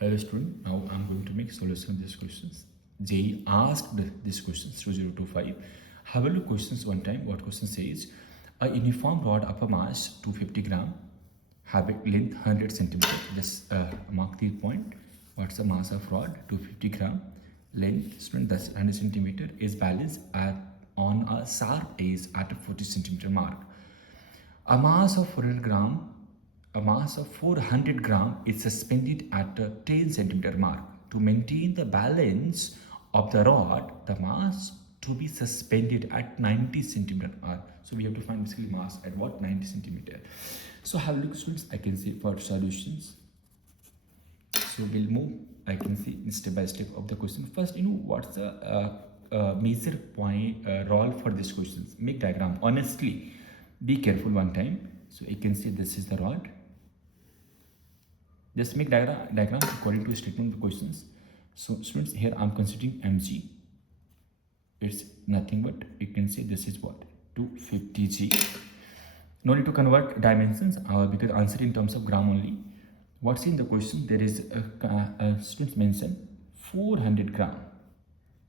Hello student, now I'm going to make solution of these questions. JE asked these questions 2025. Have a look questions one time. What question says? A uniform rod of a mass 250 gram, have a length 100 centimeter. Just mark the point. What's the mass of rod? 250 gram. Length, student, that's 100 centimeter, is balanced on a sharp edge at a 40 centimeter mark. A mass of 400 gram is suspended at a 10 centimeter mark. To maintain the balance of the rod, the mass to be suspended at 90 centimeter mark. So we have to find basically mass at what? 90 centimeter. So have a look students, I can see for solutions. So we'll move, I can see step by step of the question. First, what's the major point role for these questions? Make diagram. Honestly, be careful one time. So you can see this is the rod. Just make diagram according to statement of the questions. So students, here I'm considering mg. It's nothing but, you can say this is what? 250g. No need to convert dimensions because answer in terms of gram only. What's in the question? There is students mention 400 gram.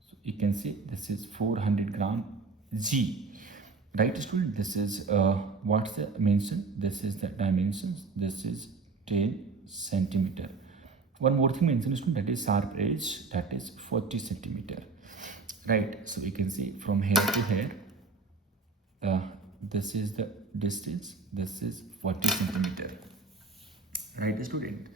So you can say this is 400 gram g. Right student, this is what's the mention? This is the dimensions. This is 10 centimeter. One more thing mentioned student, that is sharp edge, that is 40 centimeter. Right, so you can see from here to here, this is the distance, this is 40 centimeter. Right student,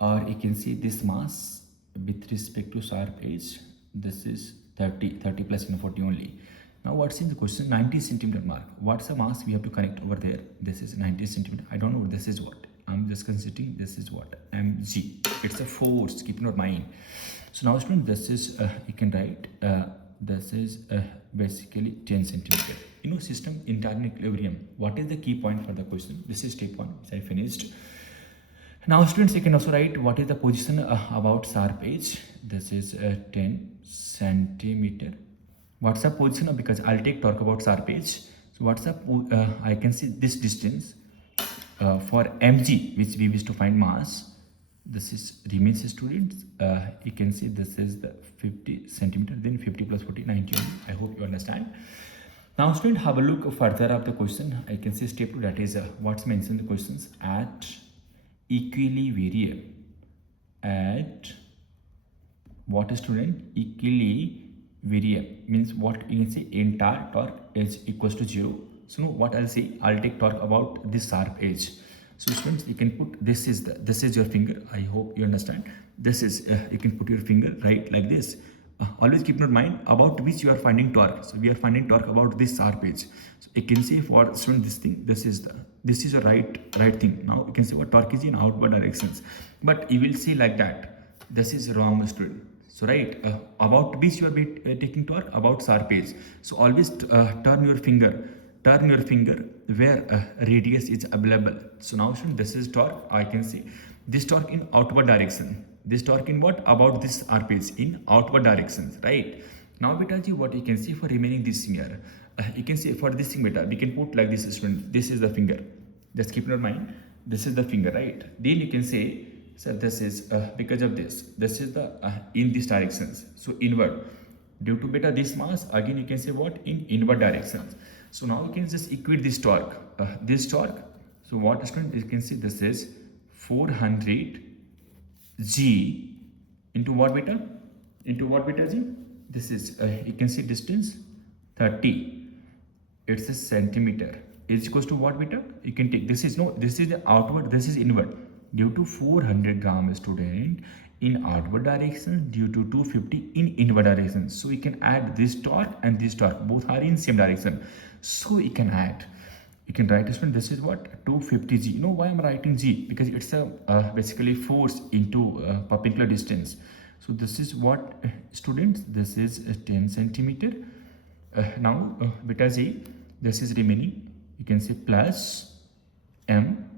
or you can see this mass with respect to sharp edge, this is 30 plus 40 only. Now what's in the question? 90 centimeter mark. What's the mass we have to connect over there? This is 90 centimeter. I don't know this is what. I'm just considering this is what? mg. It's a force, keep in your mind. So now student, this is you can write this is basically 10 centimeter. System internal equilibrium. What is the key point for the question? This is step 1, which I finished. Now students, you can also write what is the position about sharp edge. This is 10 centimeter. What's the position? Because I'll take talk about sharp edge. So what's the I can see this distance for mg, which we wish to find mass. This is remains students. You can see this is the 50 centimeter, then 50 plus 40, 90 only. I hope you understand. Now student, have a look further of the question. I can see step 2, that is what's mentioned in the questions. At equilibrium, at what student? Equilibrium means what? You can say entire torque is equals to 0. So now what I'll say, I'll take torque about this sharp edge. So students, you can put this is your finger. I hope you understand. This is you can put your finger right like this. Always keep in your mind about which you are finding torque. So we are finding torque about this sharp edge. So you can see for student this thing. This is the right thing. Now you can see what torque is in outward directions. But you will see like that. This is wrong student. So right, about which you are taking torque about sharp edge. So always turn your finger where radius is available. So now student, this is torque. I can see this torque in outward direction. This torque in what? About this sharp edge in outward directions, right? Now beta ji, what you can see for remaining this here, you can see for this thing beta, we can put like this student. This is the finger. Just keep in your mind. This is the finger, right? Then you can say, so this is because of this is the in this directions, so inward. Due to beta this mass, again you can say what? In inward directions. So now you can just equate this torque, so what student, you can see this is 400 g into what beta? G? This is you can see distance 30. It's a centimeter. Is equals to what beta? You can take this is the outward, this is inward. Due to 400 gram student in outward direction, due to 250 in inward direction. So we can add this torque and this torque, both are in same direction. So you can add, you can write student, this is what? 250 g. Why I'm writing g? Because it's a basically force into perpendicular distance. So this is what students, this is 10 centimeter. Now beta g, this is remaining, you can say plus m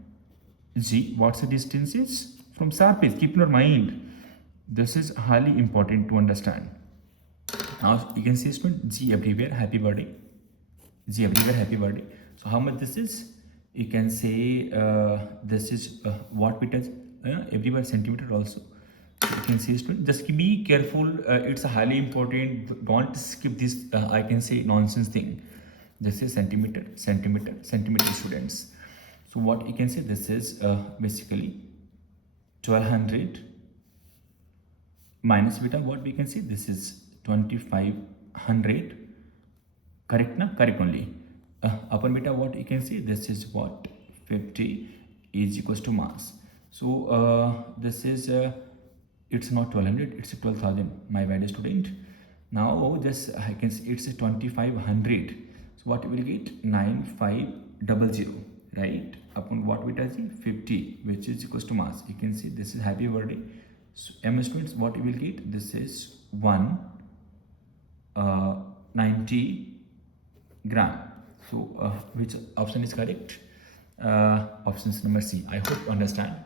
g. What's the distance is from sharp edge? Keep in your mind, this is highly important to understand. Now you can see student, g everywhere, happy birthday. G everywhere, happy birthday. So how much this is? You can say this is what meters? Everywhere centimeter also. You can see student, just be careful, it's highly important, don't skip this I can say nonsense thing. This is centimeter, centimeter, centimeter students. So what you can say, this is basically 1200 minus beta, what we can see, this is 2500, correct na, correct only. Upon beta, what you can see, this is what 50 is equals to mass. So this is it's not 1200, it's 12,000, my bad student. Now this I can see it's 2500. So what we will get, 9500, right? Upon what we does 50, which is equals to mass. You can see this is happy birthday. So M students, what we will get, this is 190 gram. So which option is correct? Options number C. I hope you understand.